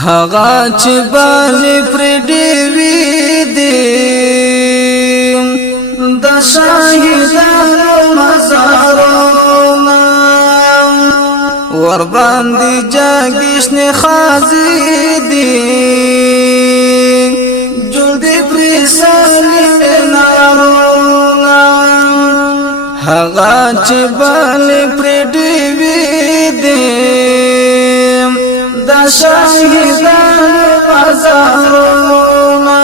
هغه چې باندې پر دیوی دی د شاهدانو مزارونه ور باندې جاګشنه خازي دي جلد پر سالم نارونه هغه چې باندې پر دیوی دی شاهدان بازارونه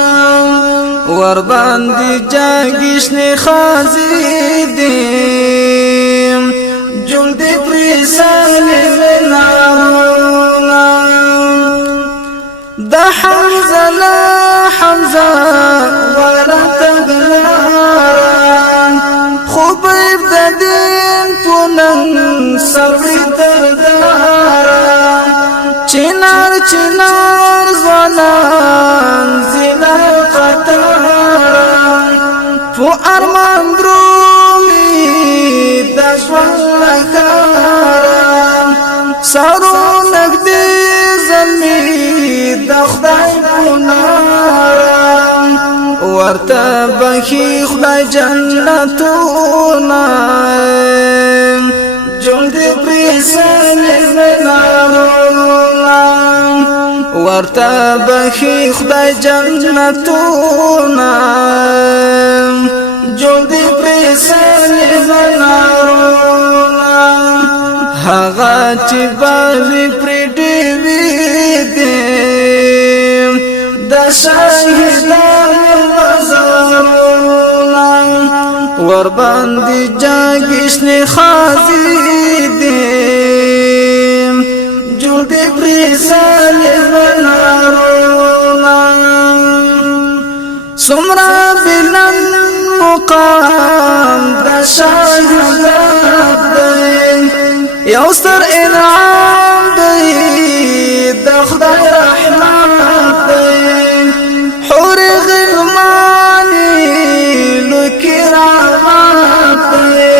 ور باندې جاګشنه خازي دي جلد پر سالم نارونه د حمزه ولا تغلارا خبيب د دین پونن سروي دردارا چنار زوانان زینا قطاران فو ارمان درومی دشوان لکاران سارو نگدی زلمی دخدای پوناران ورطا بخی خدای جنتونا جلد پریسان نارون ورطا بخی خدای جنتونا جلد پریسان نارون هغه چې باندې پر دیوی دی د شاهدانو مزارونه ور باندې جاګشنه خازي دي جلد پر سالم نارونه سمرا بلن مقام د شاهدات دی یو ستر انعام دی د خدای رحمت دی حور غلمانی لکرامات دی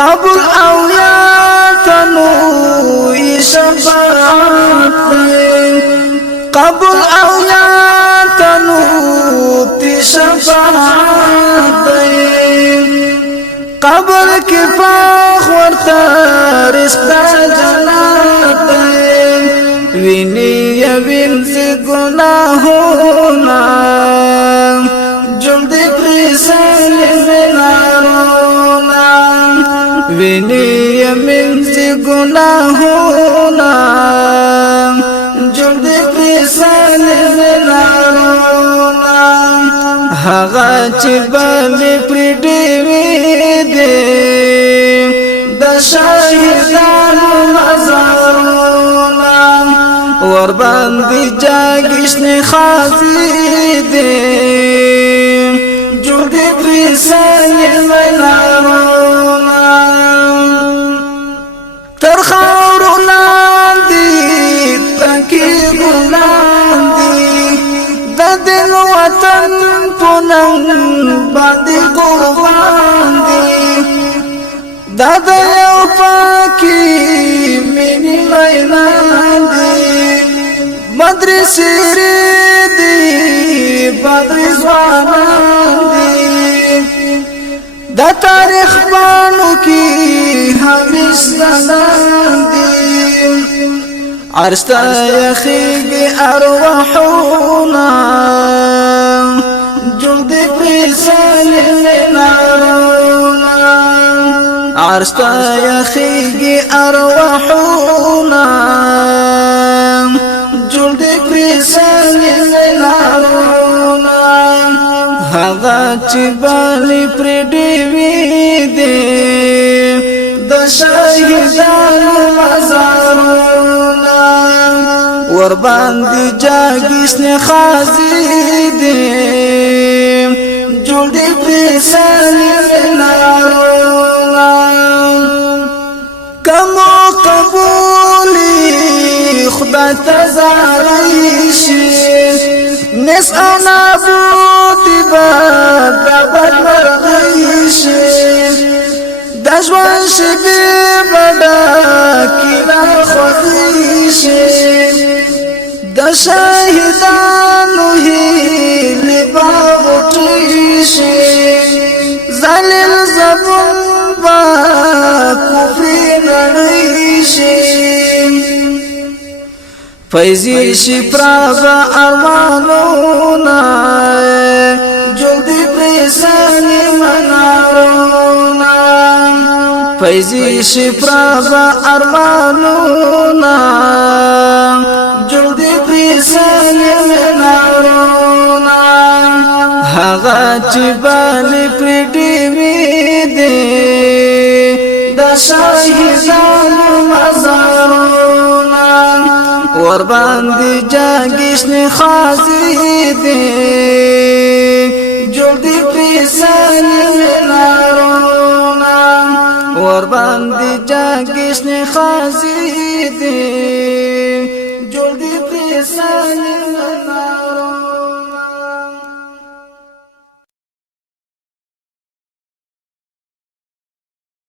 قبول اولیاتنو شفاعت دی قبول اولیاتنو شفاعت دی قبر کی پاخ ورطا رزق دا جنات دی وینی یوین سی گناہونا جلد پریسان نارونا وینی یوین سی گناہونا جلد پریسان نارونا هغه چې باندې پر دیوی دی د شاهدانو مزارونه ور باندې جاګشنه خازي دي جوړ دې پر سالم نارونه تر خاورو لاندې تکي ګلاندې د دل وطن پونن باندې قربان دي دا د یو پاکي مینې میدان دي مدرسې دي بدر ځوانان دي د تاریخ باندې کې همیشتنان دي عرشتا یخیگی ارواحونا جلد پریسالم نارونا عرشتا یخیگی ارواحونا جلد پریسالم نارونا هغه چې باندې پر دیوی دی د شاهدانو مزارونه ور باندې جاګشنه خازي دي جوړ دې پر سالم نارونه کوم قبولي خدای تزاري شي نس انا بوتي باد مرغي شي دجوان شبي بدا كنا خذيشي فیضی شپرا با ارمانونا جلدی پریسانی منارونا فیضی شپرا با ارمانونا جلدی پریسانی منارونا هغا چی بالی پریڈی وی دی دا شاہدان مزارونا ور باندې جاګشن خازي دي جلدی پیسان منارونا ور باندې جاګشن خازي دي